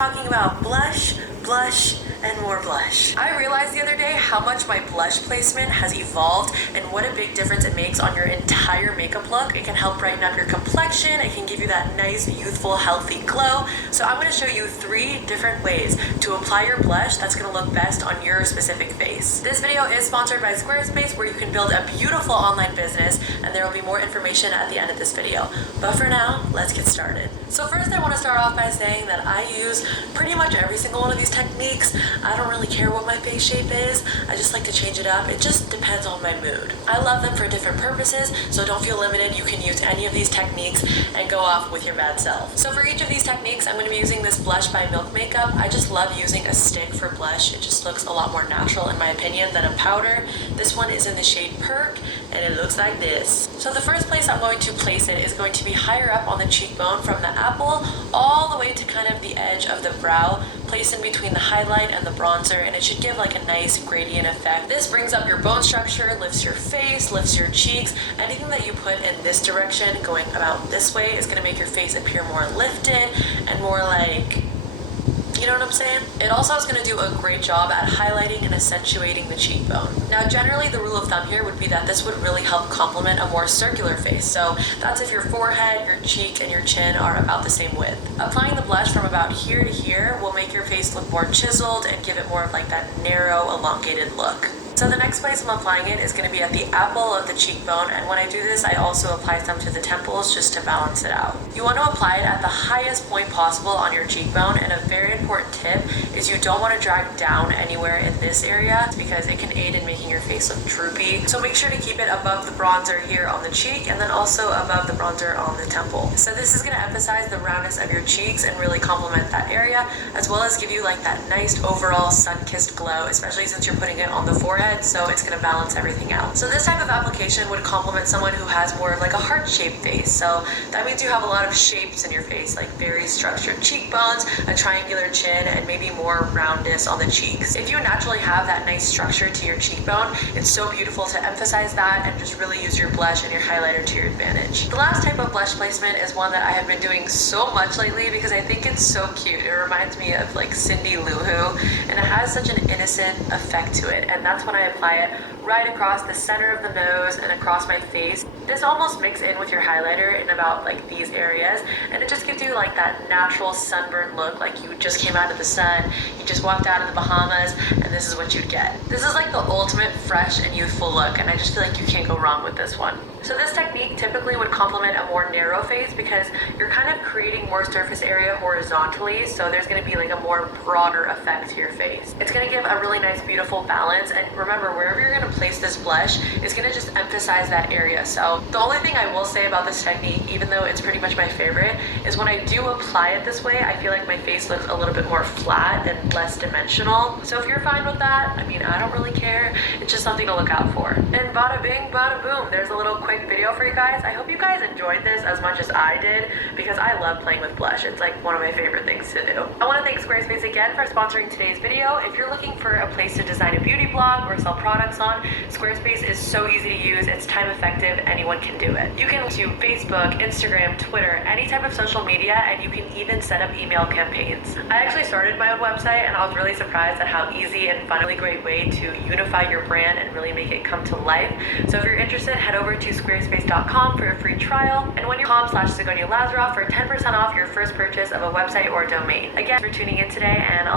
Talking about blush, blush, and more blush. I realized the other day how much my blush placement has evolved and what a big difference it makes on your entire makeup look. It can help brighten up your complexion, it can give you that nice, youthful, healthy glow. So I'm going to show you 3 different ways to apply your blush that's going to look best on your specific face. This video is sponsored by Squarespace, where you can build a beautiful online business, and there will be more information at the end of this video. But for now, let's get started. So first I want to start off by saying that I use pretty much every single one of these techniques. I don't really care what my face shape is. I just like to change it up. It just depends on my mood. I love them for different purposes, so don't feel limited. You can use any of these techniques and go off with your bad self. So for each of these techniques, I'm going to be using this blush by Milk Makeup. I just love using a stick for blush. It just looks a lot more natural in my opinion than a powder. This one is in the shade Perk, and it looks like this. So the first place I'm going to place it is going to be higher up on the cheekbone, from the apple all the way to kind of the edge of the brow, placed in between the highlight and the bronzer, and it should give like a nice gradient effect. This brings up your bone structure, lifts your face, lifts your cheeks. Anything that you put in this direction going about this way is going to make your face appear more lifted and more like, you know what I'm saying? It also is going to do a great job at highlighting and accentuating the cheekbone. Now, generally, the rule of thumb here would be that this would really help complement a more circular face. So that's if your forehead, your cheek, and your chin are about the same width. Applying the blush from about here to here will make your face look more chiseled and give it more of like that narrow, elongated look. So the next place I'm applying it is going to be at the apple of the cheekbone, and when I do this, I also apply some to the temples just to balance it out. You want to apply it at the highest point possible on your cheekbone, and a very important tip is you don't want to drag down anywhere in this area because it can aid in making your face look droopy. So make sure to keep it above the bronzer here on the cheek, and then also above the bronzer on the temple. So this is going to emphasize the roundness of your cheeks and really complement that area, as well as give you like that nice overall sun-kissed glow, especially since you're putting it on the forehead. So it's going to balance everything out. So this type of application would complement someone who has more of like a heart-shaped face. So that means you have a lot of shapes in your face, like very structured cheekbones, a triangular chin, and maybe more roundness on the cheeks. If you naturally have that nice structure to your cheekbone, it's so beautiful to emphasize that and just really use your blush and your highlighter to your advantage. The last type of blush placement is one that I have been doing so much lately because I think it's so cute. It reminds me of like Cindy Lou Who, and it has such an innocent effect to it, and that's when I apply it right across the center of the nose and across my face. This almost mixes in with your highlighter in about like these areas, and it just gives you like that natural sunburn look, like you just came out of the sun, you just walked out of the Bahamas, and this is what you'd get. This is like the ultimate fresh and youthful look, and I just feel like you can't go wrong with this one. So this technique typically would complement a more narrow face because you're kind of creating more surface area horizontally, so there's going to be like a more broader effect to your face. It's going to give a really nice, beautiful balance, and remember, wherever you're going to place this blush is going to just emphasize that area. So the only thing I will say about this technique, even though it's pretty much my favorite, is when I do apply it this way, I feel like my face looks a little bit more flat and less dimensional. So if you're fine with that, I mean, I don't really care. It's just something to look out for. And bada bing, bada boom, there's a little quick video for you guys. I hope you guys enjoyed this as much as I did because I love playing with blush. It's like one of my favorite things to do. I want to thank Squarespace again for sponsoring today's video. If you're looking for a place to design a beauty blog or sell products on, Squarespace is so easy to use, it's time effective, anyone can do it. You can do Facebook, Instagram, Twitter, any type of social media, and you can even set up email campaigns. I actually started my own website and I was really surprised at how easy and fun, really great way to unify your brand and really make it come to life. So if you're interested, head over to squarespace.com for a free trial, and when you're com/Sigonia Lazarov for 10% off your first purchase of a website or domain. Again, for tuning in today, and I'll see